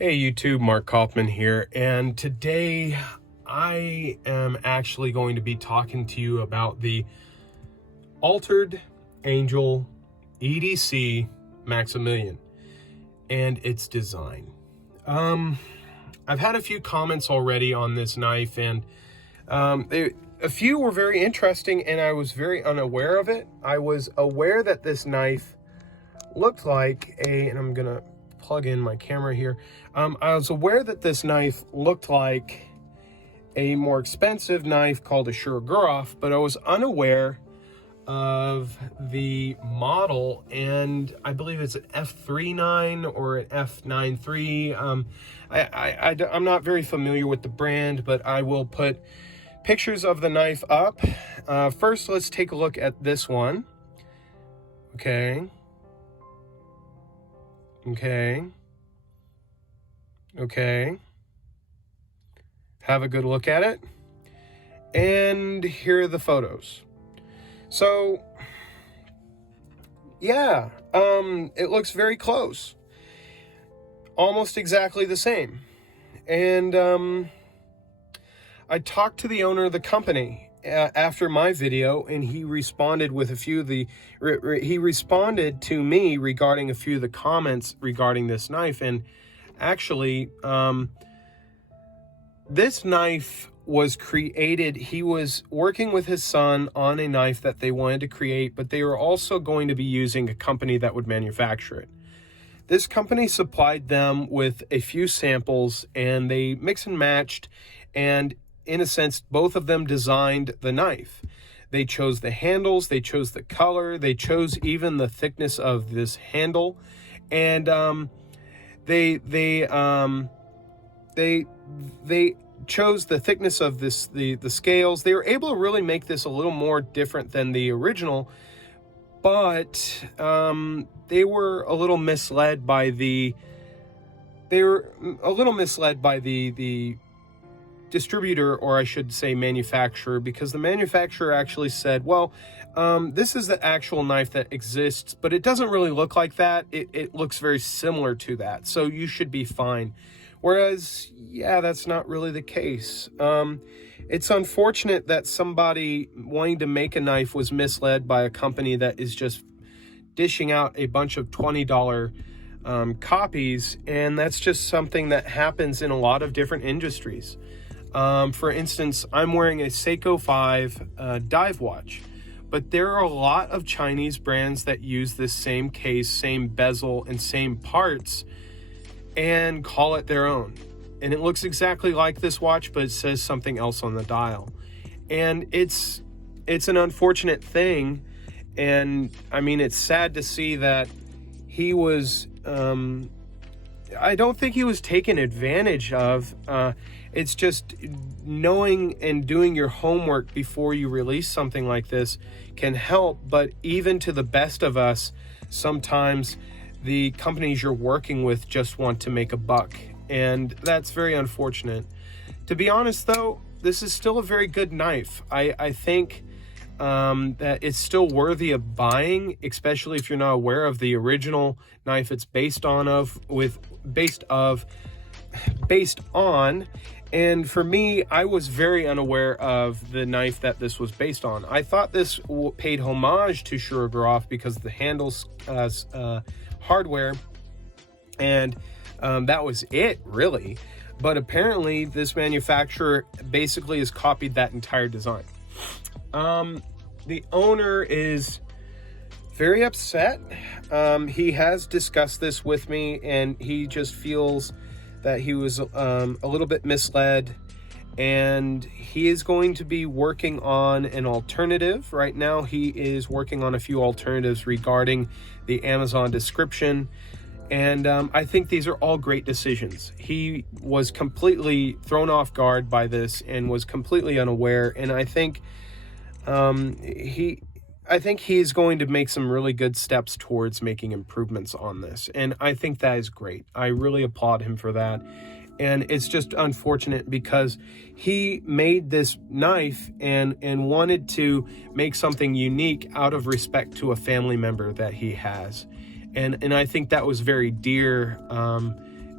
Hey YouTube, Mark Kaufman here, and today I am actually going to be talking to you about the Altered Angel EDC Maximillian and its design. I've had a few comments already on this knife, and a few were very interesting, and I was very unaware of it. I was aware that this knife looked like and I'm gonna plug in my camera here. I was aware that this knife looked like a more expensive knife called a Shurogurov, but I was unaware of the model, and I believe it's an F39 or an F93. I'm not very familiar with the brand, but I will put pictures of the knife up. First, let's take a look at this one. Okay. Have a good look at it. And here are the photos. So, yeah, it looks very close. Almost exactly the same. And I talked to the owner of the company after my video, and he responded with a few of the he responded to me regarding a few of the comments regarding this knife. And actually, this knife was created, he was working with his son on a knife that they wanted to create, but they were also going to be using a company that would manufacture it. This company supplied them with a few samples, and they mix and matched, and in a sense, both of them designed the knife. They chose the handles, they chose the color, they chose even the thickness of this handle, and they chose the thickness of the scales. They were able to really make this a little more different than the original, but they were a little misled by the distributor, or I should say manufacturer, because the manufacturer actually said, well, this is the actual knife that exists, but it doesn't really look like that. It looks very similar to that, so you should be fine. Whereas, yeah, that's not really the case. It's unfortunate that somebody wanting to make a knife was misled by a company that is just dishing out a bunch of $20 copies, and that's just something that happens in a lot of different industries. For instance, I'm wearing a Seiko 5 dive watch, but there are a lot of Chinese brands that use this same case, same bezel, and same parts and call it their own. And it looks exactly like this watch, but it says something else on the dial. And it's an unfortunate thing. And I mean, it's sad to see that he was, I don't think he was taken advantage of. It's just knowing and doing your homework before you release something like this can help. But even to the best of us, sometimes the companies you're working with just want to make a buck. And that's very unfortunate. To be honest, though, this is still a very good knife. I think that it's still worthy of buying, especially if you're not aware of the original knife it's based on. And for me, I was very unaware of the knife that this was based on. I thought this paid homage to Shurogurov because of the handles hardware, and that was it, really. But apparently this manufacturer basically has copied that entire design. The owner is very upset. He has discussed this with me, and he just feels that he was a little bit misled, and he is going to be working on an alternative. Right now he is working on a few alternatives regarding the Amazon description, and I think these are all great decisions. He was completely thrown off guard by this and was completely unaware, and I think he's going to make some really good steps towards making improvements on this, and I think that is great. I really applaud him for that. And it's just unfortunate because he made this knife and wanted to make something unique out of respect to a family member that he has. And I think that was very dear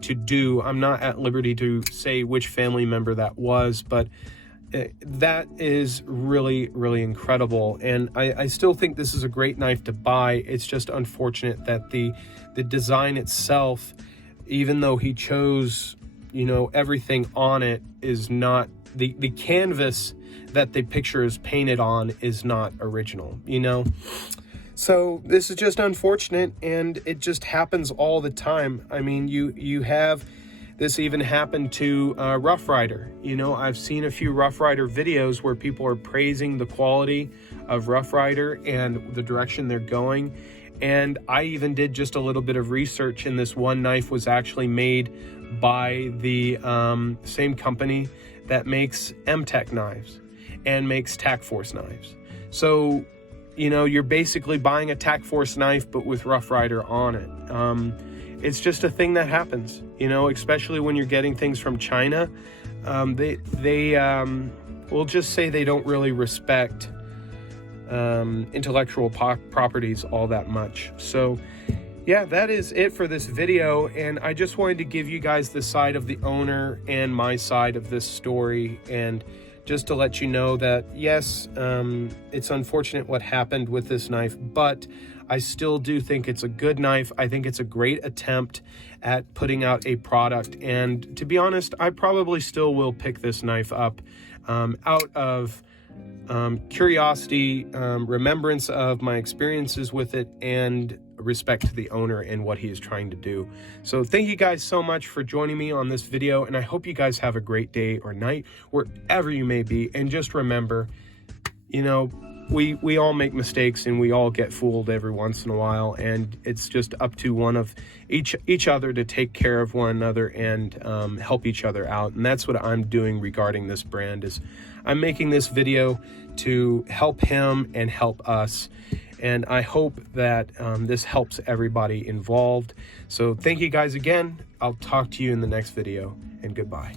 to do. I'm not at liberty to say which family member that was, but that is really, really incredible. And I still think this is a great knife to buy. It's just unfortunate that the design itself, even though he chose, you know, everything on it, is not the canvas that the picture is painted on is not original, you know. So this is just unfortunate, and it just happens all the time. I mean, you have this even happened to Rough Rider. You know, I've seen a few Rough Rider videos where people are praising the quality of Rough Rider and the direction they're going. And I even did just a little bit of research, and this one knife was actually made by the same company that makes M-Tech knives and makes Tac Force knives. So, you know, you're basically buying a Tac Force knife, but with Rough Rider on it. It's just a thing that happens, you know, especially when you're getting things from China. We'll just say they don't really respect intellectual properties all that much. So yeah, that is it for this video. And I just wanted to give you guys the side of the owner and my side of this story, and just to let you know that yes, it's unfortunate what happened with this knife, but I still do think it's a good knife. I think it's a great attempt at putting out a product. And to be honest, I probably still will pick this knife up out of curiosity, remembrance of my experiences with it, and respect to the owner and what he is trying to do. So thank you guys so much for joining me on this video, and I hope you guys have a great day or night wherever you may be. And just remember, you know, we all make mistakes, and we all get fooled every once in a while, and it's just up to one of each other to take care of one another and help each other out. And that's what I'm doing regarding this brand. Is I'm making this video to help him and help us, and I hope that this helps everybody involved. So thank you guys again. I'll talk to you in the next video, and goodbye.